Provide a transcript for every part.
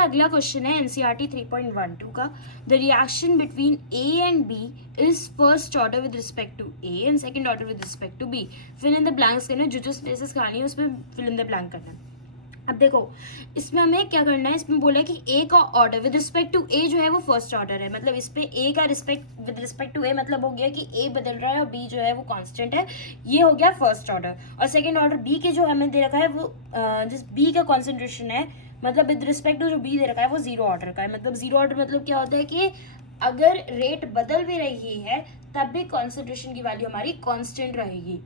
अगला क्वेश्चन है एनसीईआरटी 3.12 का। The reaction between A and B is first order with respect to A and second order with respect to B. Fill in the blanks करना है, जो spaces खाली है उसमें फिल इन द ब्लैंक करना है। अब देखो इसमें हमें क्या करना है, इसमें बोला है कि ए का ऑर्डर विद रिस्पेक्ट टू ए जो है वो फर्स्ट ऑर्डर है, मतलब इस पे ए का रिस्पेक्ट विद रिस्पेक्ट टू ए मतलब हो गया कि ए बदल रहा है और बी जो है वो कांस्टेंट है, ये हो गया फर्स्ट ऑर्डर। और सेकंड ऑर्डर बी के जो हमें दे रखा है वो जिस बी का कॉन्सेंट्रेशन है मतलब विद रिस्पेक्ट टू जो बी दे रखा है वो जीरो ऑर्डर का है। मतलब जीरो ऑर्डर मतलब क्या होता है कि अगर रेट बदल भी रही है तब भी कॉन्सेंट्रेशन की वैल्यू हमारी कांस्टेंट रहेगी।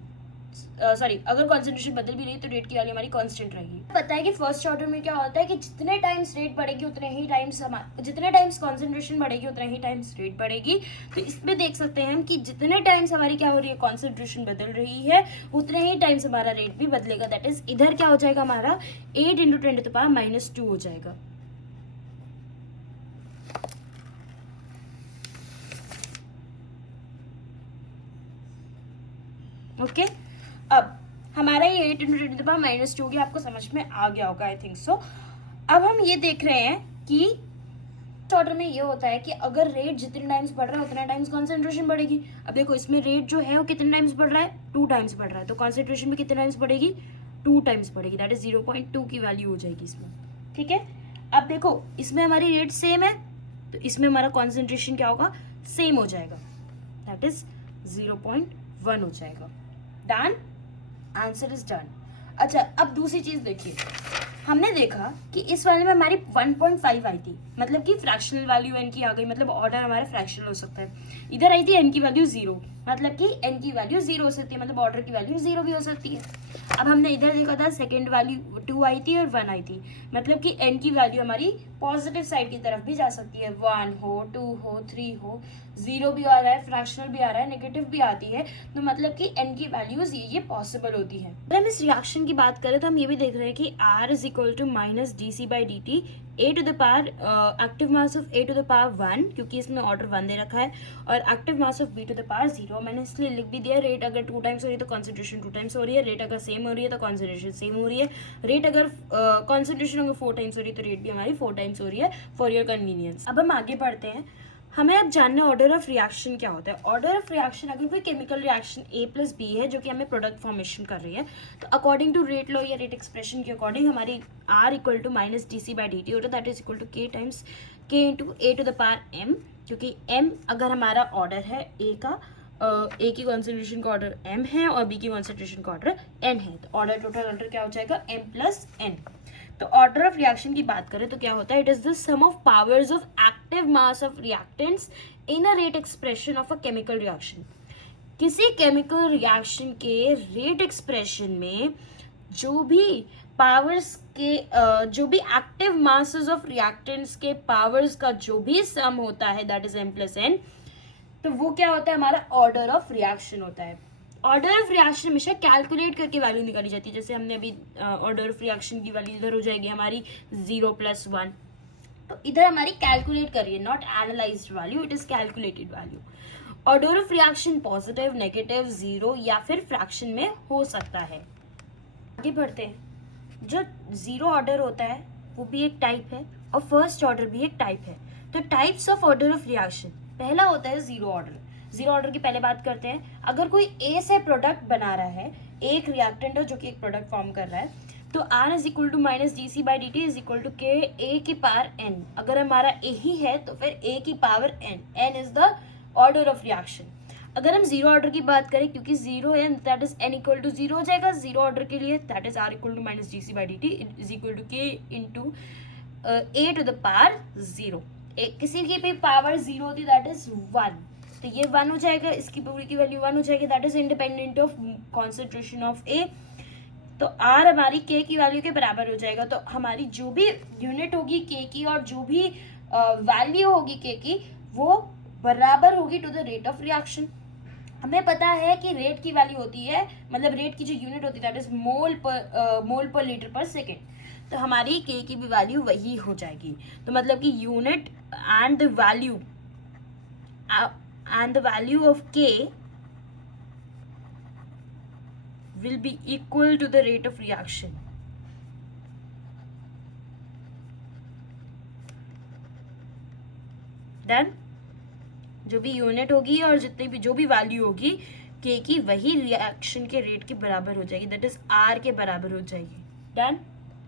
सॉरी, अगर कॉन्सेंट्रेशन बदल भी रही तो रेट की वैल्यू हमारी कांस्टेंट रहेगी। पता है कि फर्स्ट ऑर्डर में क्या होता है कि जितने टाइम्स रेट बढ़ेगी उतने ही टाइम्स जितने टाइम्स कॉन्सेंट्रेशन बढ़ेगी उतने ही टाइम्स रेट बढ़ेगी। तो इसमें देख सकते हैं हम कि जितने टाइम्स हमारी क्या हो रही है, कॉन्सेंट्रेशन बदल रही है, उतने ही टाइम्स हमारा रेट भी बदलेगा। दैट इज इधर क्या हो जाएगा हमारा 8 × 10⁻² हो जाएगा। ओके अब हमारा ये 8 × 10⁻² हो गया, आपको समझ में आ गया होगा आई थिंक सो। अब हम ये देख रहे हैं कि ऑर्डर में ये होता है कि अगर रेट जितने टाइम्स बढ़ रहा है उतना टाइम्स कॉन्सेंट्रेशन बढ़ेगी। अब देखो इसमें रेट जो है वो कितने टाइम्स बढ़ रहा है, 2 टाइम्स बढ़ रहा है, तो कॉन्सेंट्रेशन भी कितने टाइम्स बढ़ेगी, 2 टाइम्स बढ़ेगी। दैट इज 0.2 की वैल्यू हो जाएगी इसमें। ठीक है, अब देखो इसमें हमारी रेट सेम है तो इसमें हमारा कॉन्सेंट्रेशन क्या होगा, सेम हो जाएगा, दैट इज 0.1 हो जाएगा। Done, answer is done. अच्छा अब दूसरी चीज देखिए, हमने देखा कि इस वाले में हमारी 1.5 आई थी, मतलब कि फ्रैक्शनल वैल्यू एन की आ गई, मतलब ऑर्डर हमारा फ्रैक्शनल हो सकता है। इधर आई थी एन की वैल्यू 0, मतलब कि एन की वैल्यू 0 हो सकती है, मतलब ऑर्डर की वैल्यू 0 भी हो सकती है। अब हमने इधर देखा था सेकेंड वैल्यू 2 आई थी और 1 आई थी, मतलब कि एन की वैल्यू हमारी पॉजिटिव साइड की तरफ भी जा सकती है, 1 हो, 2 हो, 3 हो, 0 भी आ रहा है, फ्रैक्शनल भी आ रहा है, नेगेटिव भी आती है, तो मतलब कि एन की वैल्यूज ये पॉसिबल होती है। अगर हम इस रिएक्शन की बात करें तो हम ये भी देख रहे हैं कि R is equal to -dc/dt a to the power active mass of a to the power 1, क्योंकि इसमें ऑर्डर 1 दे रखा है, और active mass of b to the power 0। मैंने इसलिए लिख भी दिया, रेट अगर 2 टाइम्स हो रही है तो कॉन्सेंट्रेशन 2 टाइम्स हो रही है, रेट अगर सेम हो रही है तो कॉन्सेंट्रेशन सेम हो रही है, रेट अगर कॉन्सेंट्रेशन अगर 4 टाइम्स हो रही है तो रेट भी हमारी 4 टाइम्स हो रही है, फॉर योर कन्वीनियंस। अब हम आगे बढ़ते हैं, हमें अब जानना है ऑर्डर ऑफ रिएक्शन क्या होता है। ऑर्डर ऑफ रिएक्शन, अगर कोई केमिकल रिएक्शन A + B है जो कि हमें प्रोडक्ट फॉर्मेशन कर रही है, तो अकॉर्डिंग टू रेट लॉ या रेट एक्सप्रेशन के अकॉर्डिंग हमारी R इक्वल टू -dc/dt होता है, that is equal to K times K × A to the power M, क्योंकि M अगर हमारा ऑर्डर है A का, A की कॉन्सेंट्रेशन का ऑर्डर M है और B की कॉन्सेंट्रेशन का ऑर्डर N है, तो ऑर्डर टोटल ऑर्डर क्या हो जाएगा, M + N। तो ऑर्डर ऑफ रिएक्शन की बात करें तो क्या होता है, it is the sum of powers of active mass of reactants in a rate expression of a chemical reaction. किसी केमिकल रिएक्शन के रेट एक्सप्रेशन में जो भी पावर्स के जो भी एक्टिव मासेस ऑफ रिएक्टेंट्स के पावर्स का जो भी सम होता है, दैट इज M + N, तो वो क्या होता है, हमारा ऑर्डर ऑफ रिएक्शन होता है। ऑर्डर ऑफ रिएक्शन हमेशा कैलकुलेट करके वैल्यू निकाली जाती है, जैसे हमने अभी ऑर्डर ऑफ रिएक्शन की वैल्यू इधर हो जाएगी हमारी 0 + 1, तो इधर हमारी कैलकुलेट करिए, not analysed value, it is calculated value. Order of reaction positive, negative, 0 या फिर फ्रैक्शन में हो सकता है। आगे बढ़ते हैं, जो 0 ऑर्डर होता है वो भी एक टाइप है और फर्स्ट ऑर्डर भी एक टाइप है। तो types of order of reaction, पहला होता है 0 ऑर्डर। 0 ऑर्डर की पहले बात करते हैं, अगर कोई A से प्रोडक्ट बना रहा है, एक रिएक्टेंट है जो कि एक प्रोडक्ट फॉर्म कर रहा है, तो R is equal to -dc/dt is equal to K A की पावर N। अगर हमारा A ही है तो फिर A की power N, N is the order of reaction. अगर हम 0 ऑर्डर की बात करें, क्योंकि 0 है that is n equal to 0 हो जाएगा 0 ऑर्डर के लिए, that is R equal to -dc/dt is equal to K × A to the power 0। किसी की भी पावर 0 होती दैट इज 1, तो ये 1 हो जाएगा, इसकी पूरी की वैल्यू 1 हो जाएगी, that is independent of concentration of A। तो R हमारी K की वैल्यू के बराबर हो जाएगा, तो हमारी जो भी यूनिट होगी K की और जो भी वैल्यू होगी K की वो बराबर होगी to the rate of reaction. हमें पता है कि रेट की वैल्यू होती है, मतलब रेट की जो यूनिट होती है दैट इज मोल पर लीटर पर सेकेंड, तो हमारी K की भी वैल्यू वही हो जाएगी। तो मतलब कि unit and the value of K will be equal to the rate of reaction. Done. जो भी यूनिट होगी और जितनी भी जो भी वैल्यू होगी के की, वही रिएक्शन के रेट के बराबर हो जाएगी, दैट इज आर के बराबर हो जाएगी। डन।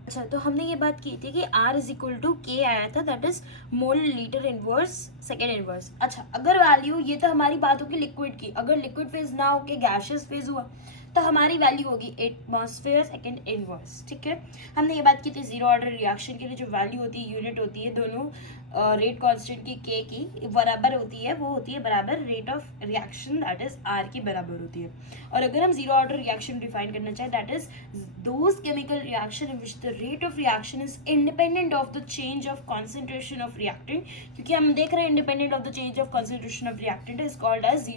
अच्छा, तो हमने ये बात की थी कि R इज इक्वल टू के आया था, that is mole litre inverse second inverse. अच्छा, अगर वैल्यू, ये तो हमारी बात होगी लिक्विड की, अगर लिक्विड फेज ना होके गैसियस फेज हुआ तो हमारी वैल्यू होगी एटमॉस्फेयर सेकेंड इनवर्स। ठीक है, हमने ये बात की थी जीरो ऑर्डर रिएक्शन के लिए जो वैल्यू होती है, यूनिट होती है दोनों रेट कांस्टेंट की के की बराबर होती है, वो होती है बराबर rate of reaction, that is R की बराबर होती है। और अगर हम जीरो ऑर्डर रिएक्शन डिफाइन करना चाहें, that is those chemical reaction in which the rate of reaction is independent of the change of concentration of reactant, क्योंकि हम देख रहे हैं independent of the change of concentration of reactant is called as